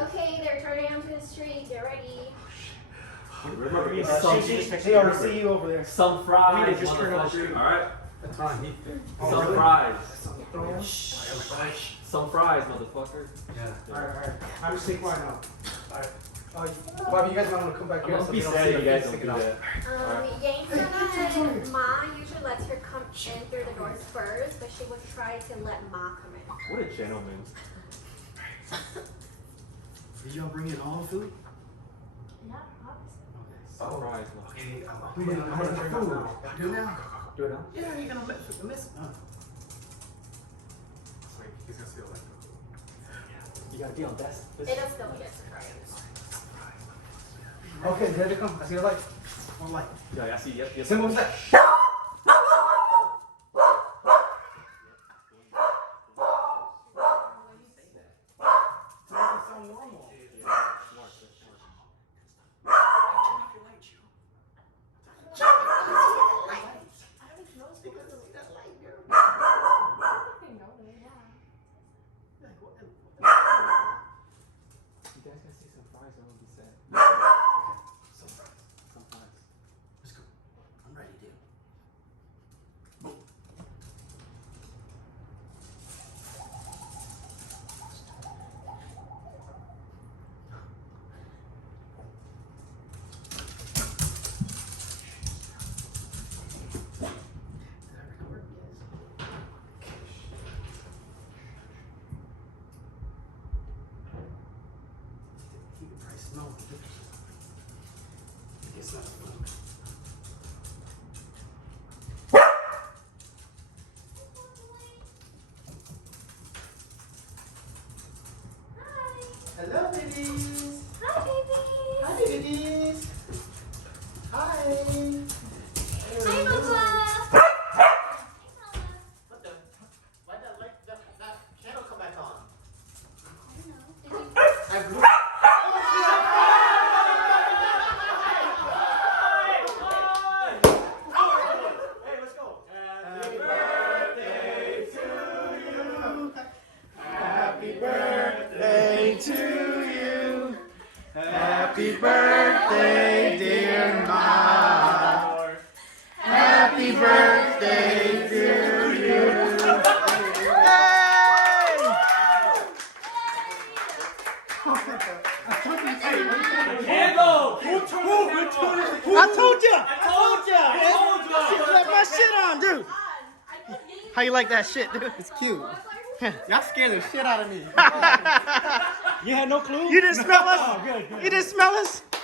Okay, they're turning onto the street. Get ready. Remember, they already see you over there. Some fries. Just turn up the street. Alright. That's fine. Some fries. Shh. Some fries, motherfucker. Yeah. Alright. I'm just staying quiet now. Alright. Bobby, you guys might want to come back here. I'm gonna be sad you guys don't do that. Yankee, Ma usually lets her come in through the doors first, but she would try to let Ma come in. What a gentleman. Did y'all bring in all the food? Yeah, Some fries. Okay, I'm gonna turn food. Do it now. Do it now? Yeah, you're gonna miss it. Wait, he's gonna see the light. You gotta be on best. It'll still be a surprise. Okay, there they come. I see a light. One light. Yeah, I see. Yep. Simba, what's that? No, it's not. Hello, babies. Hi, baby. Hi, babies. Hi. Hi, Mama. What the? Why that candle come back on? I don't know. Happy birthday, dear Ma. Happy birthday to you. Candle! I told ya! Let my shit on, dude. How you like that shit, dude? It's cute. Y'all scared the shit out of me. You had no clue? You didn't smell us? You didn't smell us?